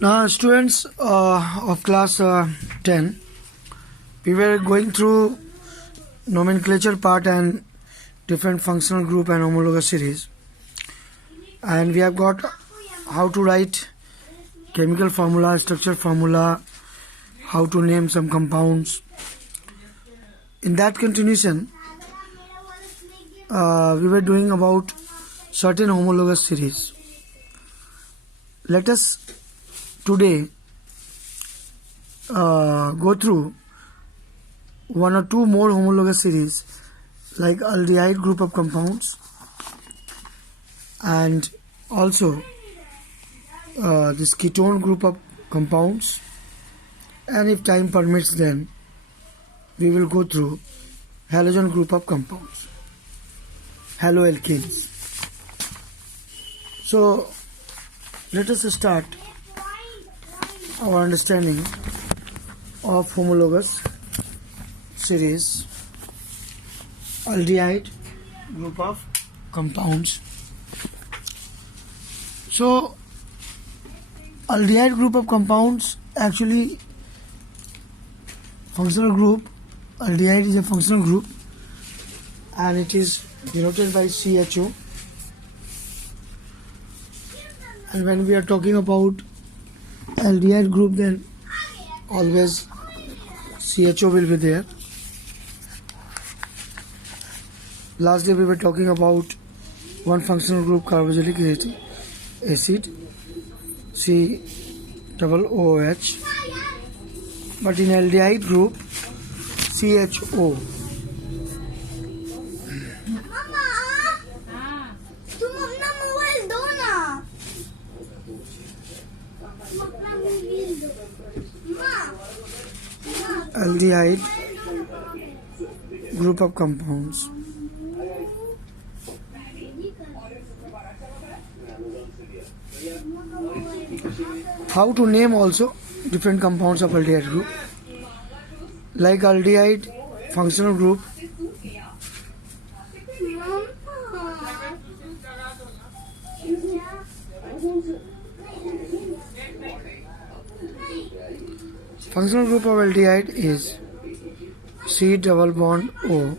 Now, students of class 10, we were going through nomenclature part and different functional group and homologous series, and we have got how to write chemical formula, structure formula, how to name some compounds. In that continuation, we were doing about certain homologous series. Let us today go through one or two more homologous series like aldehyde group of compounds and also this ketone group of compounds, and if time permits then we will go through halogen group of compounds, haloalkanes. So let us start our understanding of homologous series, aldehyde group of compounds. So aldehyde group of compounds, actually functional group, aldehyde is a functional group and it is denoted by CHO. And when we are talking about aldehyde group, then always CHO will be there. Last day we were talking about one functional group, carboxylic acid, COOH, but in aldehyde group, CHO. Aldehyde group of compounds. How to name also different compounds of aldehyde group, like aldehyde functional group, functional group of aldehyde is C double bond O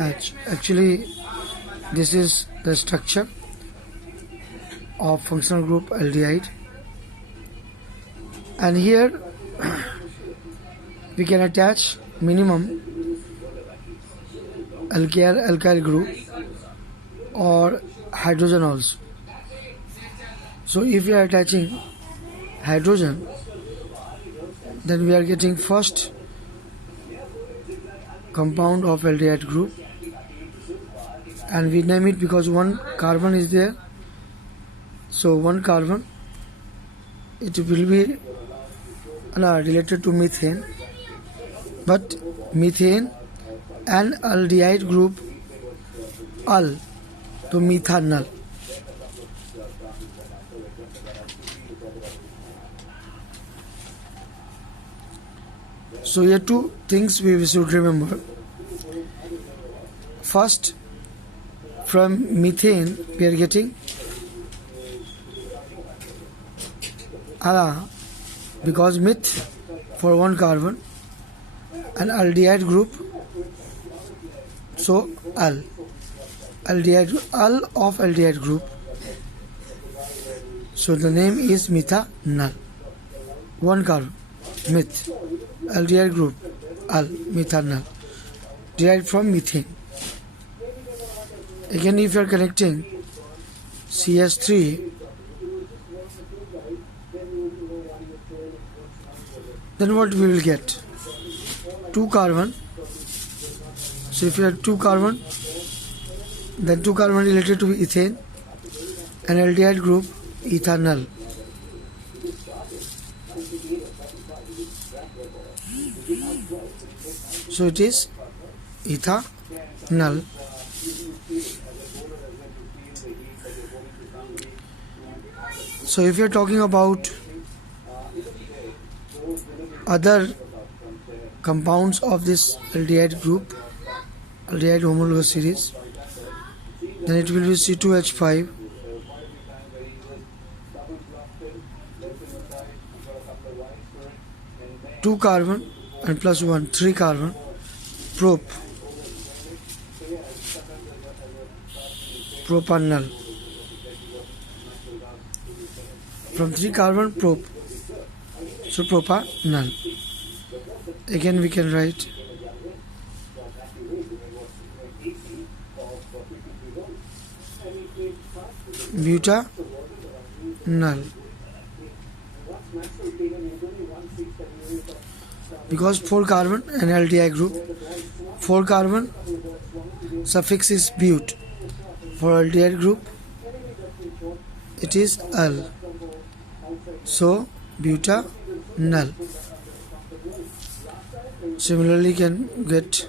H. Actually, this is the structure of functional group aldehyde, and here we can attach minimum alkyl group or hydrogen also. So if we are attaching hydrogen, then we are getting first compound of aldehyde group, and we name it because one carbon is there. So one carbon, it will be related to methane, but methane and aldehyde group al to methanol. So here two things we should remember. First, from methane we are getting because meth for one carbon and aldehyde group, so al of aldehyde group, so the name is methanol. One carbon, meth, aldehyde group al, methanol, derived from methane. Again, if you are connecting CH3, then what we will get? Two carbon. So if you have two carbon, then two carbon related to ethane and aldehyde group ethanol. So it is ethanol. So if you are talking about other compounds of this aldehyde group, aldehyde homologous series, then it will be C2H5 Two carbon and plus one, three carbon, prop, propanol. From three carbon, prop, so propanol. Again we can write butanol, because 4 carbon and aldehyde group, 4 carbon suffix is but, for aldehyde group it is al, so butanol. Similarly can get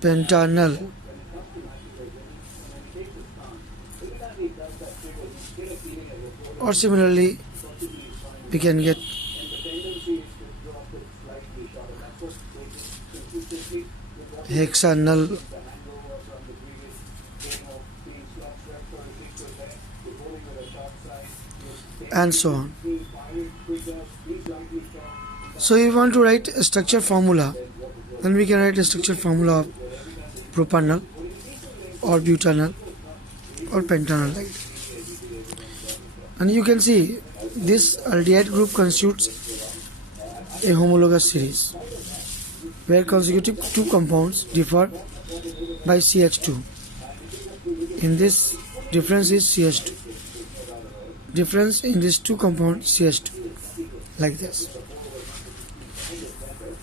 pentanol, or similarly we can get hexanol, and so on. So if you want to write a structure formula, then we can write a structure formula of propanol or butanol or pentanol, like that. And you can see this aldehyde group constitutes a homologous series where consecutive two compounds differ by CH2. In this, difference is CH2. Difference in these two compounds CH2, like this.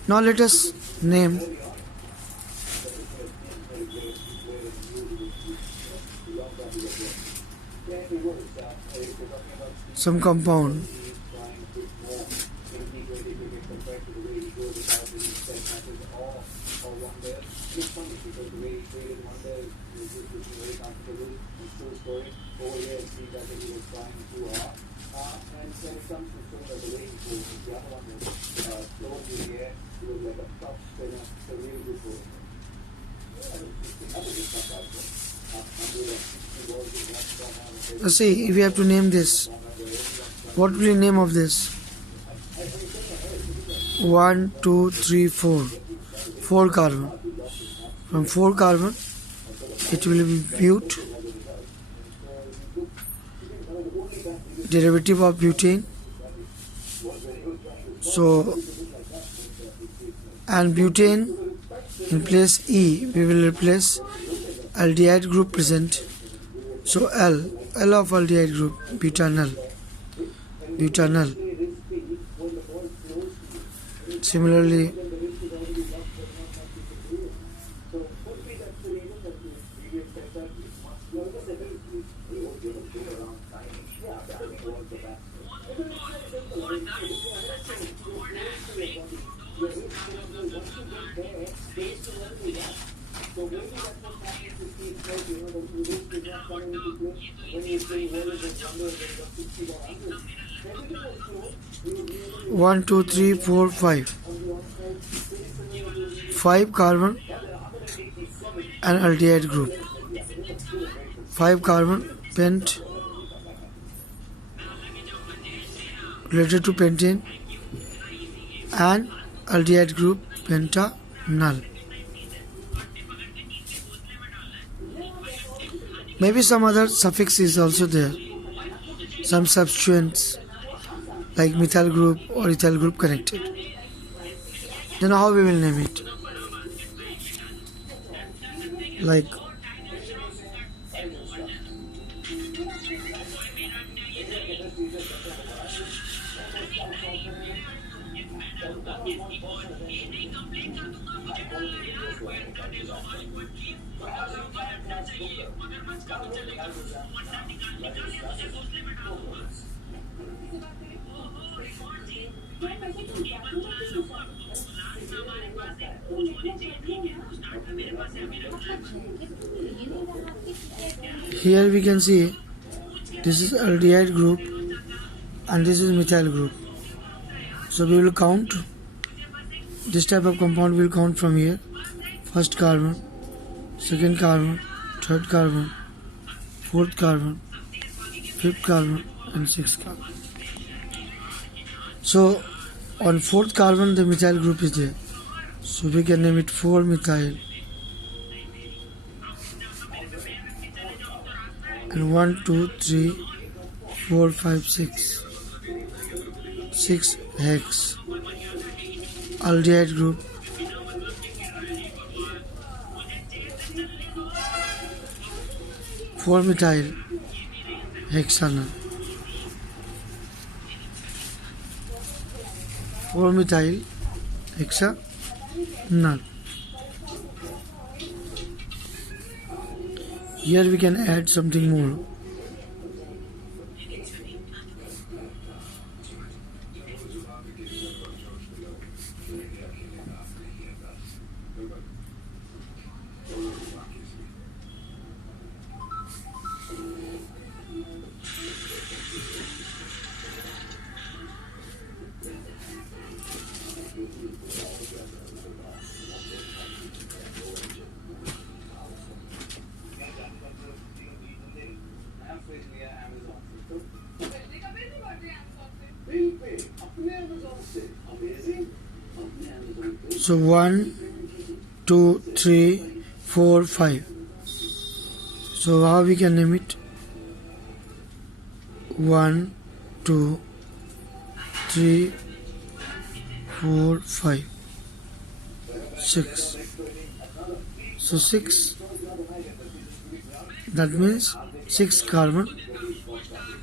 Now let us name some compound. Let's see if we have to name this. What will be the name of this? 1, 2, 3, 4. 4 carbon. From 4 carbon, it will be but, derivative of butane. So, and butane, in place E, we will replace aldehyde group present. So L of aldehyde group, butanol. Similarly, one, two, three, four, 5. 5 carbon and aldehyde group. 5 carbon pent related to pentane and aldehyde group pentanol. Maybe some other suffix is also there. Some substituents like methyl group or ethyl group connected. Then how we will name it? Like here we can see this is aldehyde group and this is methyl group. So we will count this type of compound, will count from here. First carbon, second carbon, third carbon, fourth carbon, fifth carbon, and sixth carbon. So on fourth carbon the methyl group is there. So we can name it 4-methyl. And 1, 2, 3, 4, 5, 6. 6 hex. Aldehyde group. Four-methyl hexanal. 4-methyl hexanal. Here we can add something more. So 1, 2, 3, 4, 5. So how we can name it? 1, 2, 3, 4, 5, 6. So 6. That means 6 carbon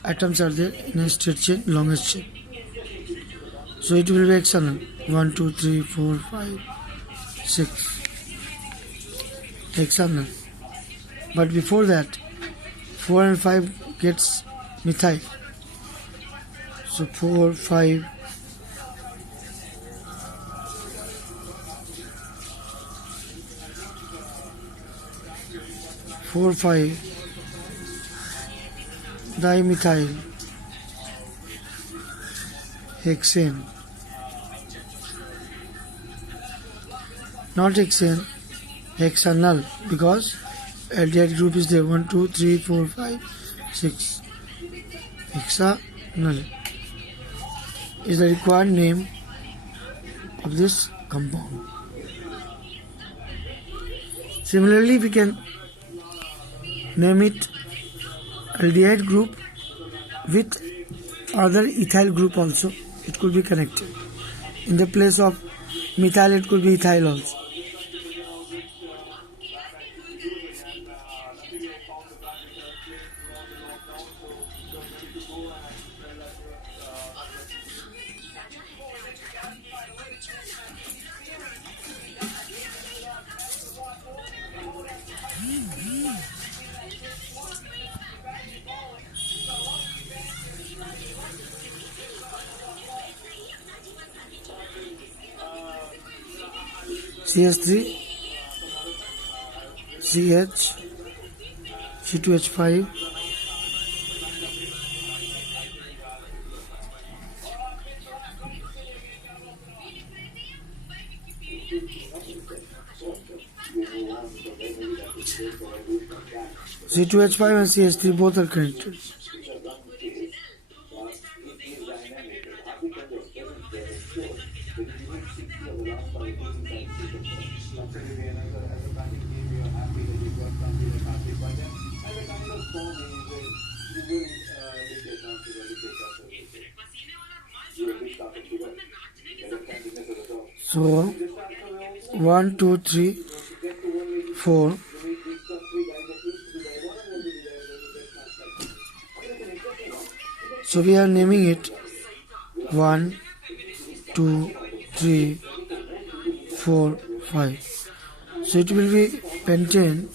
atoms are there in a straight chain, longest chain. So it will be hexanal. 1, 2, 3, 4, 5, 6. Hexanal. But before that, 4 and 5 gets methyl. So 4, 5. Four, 5, dimethyl hexane. Not hexane, hexanal, because aldehyde group is there. 1, 2, 3, 4, 5, 6. Hexanal is the required name of this compound. Similarly, we can name it aldehyde group with other ethyl group also. It could be connected. In the place of methyl, it could be ethyl also. CH3, CH, C2H5, C2H5 and CH3 both are connected. So 1, 2, 3, 4. So we are naming it 1, 2, 3, 4, 5. So it will be pentane,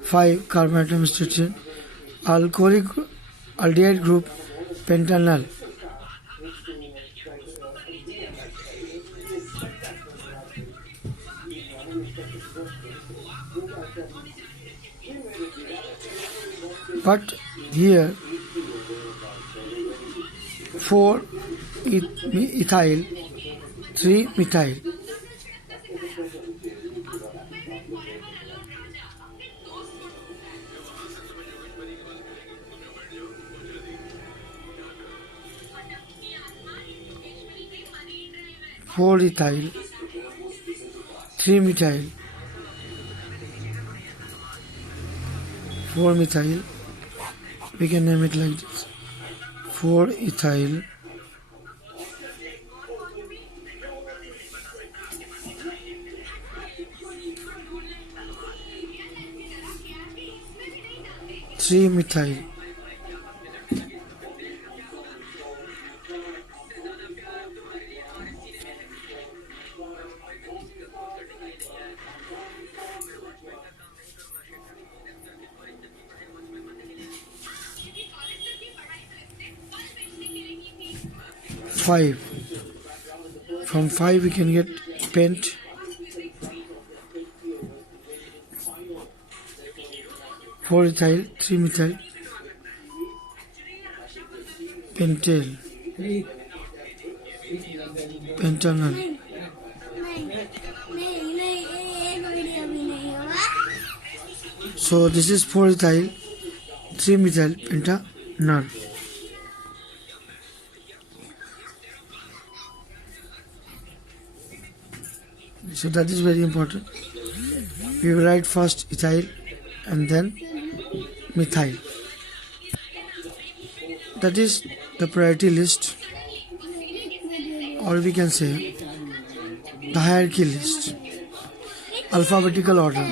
5 carbon atom straight chain, alcoholic aldehyde group pentanal. But here 4 ethyl, 3 methyl. 4-ethyl, 3-methyl, 4-methyl, we can name it like this, 4-ethyl, 3-methyl, 5. From 5 we can get pent, 4-ethyl, 3-methyl, pentyl, pentanol. So this is 4-ethyl, 3-methyl pentanol. So that is very important. We will write first ethyl and then methyl. That is the priority list, or we can say the hierarchy list, alphabetical order.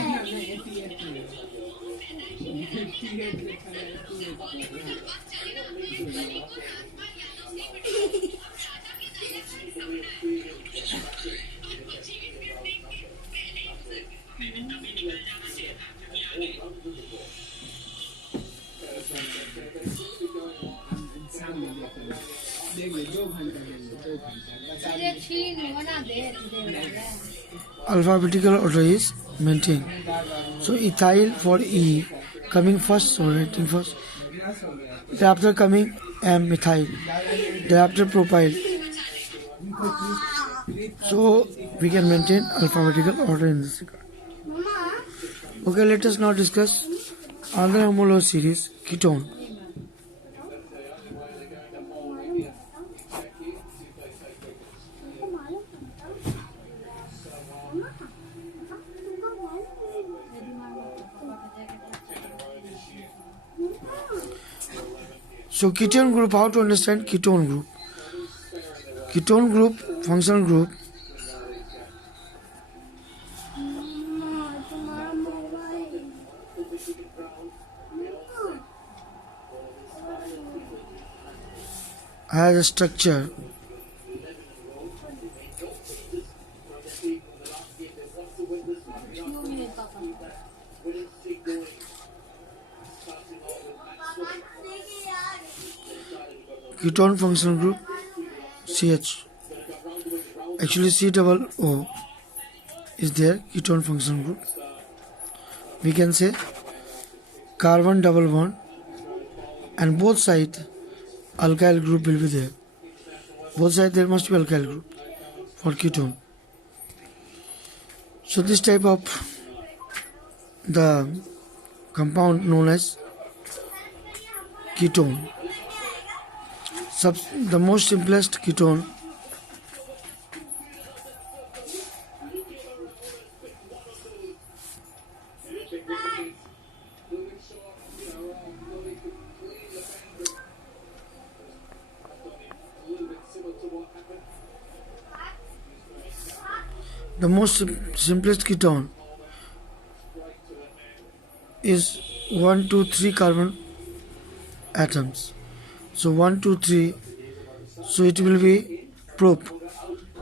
Alphabetical order is maintained. So ethyl for E coming first, so writing first. Thereafter coming methyl. Thereafter propyl. So we can maintain alphabetical order in this regard. Okay, let us now discuss another homologous series, ketone. So ketone group, how to understand ketone group? Ketone group, functional group, has a structure ketone functional group CH. Actually C double O is there, ketone functional group. We can say carbon double bond, and both sides alkyl group will be there. Both sides there must be alkyl group for ketone. So this type of the compound known as ketone. The most simplest ketone simplest ketone is 1, 2, 3 carbon atoms. So 1, 2, 3, so it will be prop,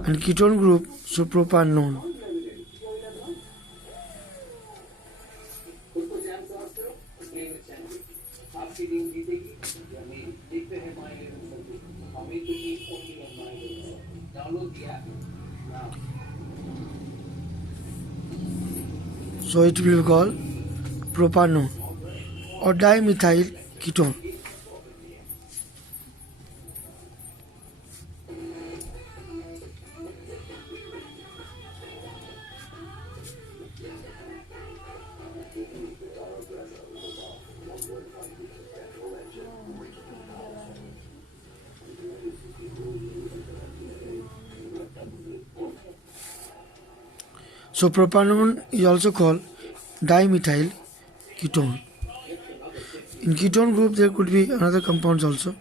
and ketone group, so propanone. So it will be called propanone or dimethyl ketone. So propanone is also called dimethyl ketone. In ketone group there could be another compounds also.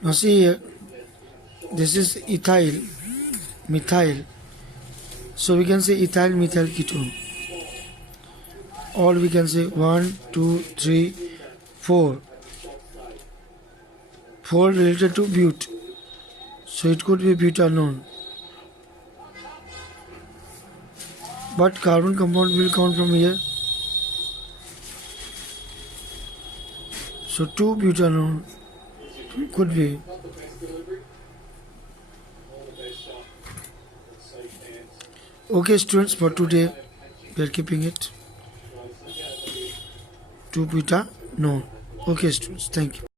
Now see here, this is ethyl, methyl. So we can say ethyl methyl ketone. Or we can say 1, 2, 3, 4. 4 related to but. So it could be butanone. But carbon compound will count from here. So 2 butanone could be. Okay students, for today we are keeping it 2 butanone. Okay students, thank you.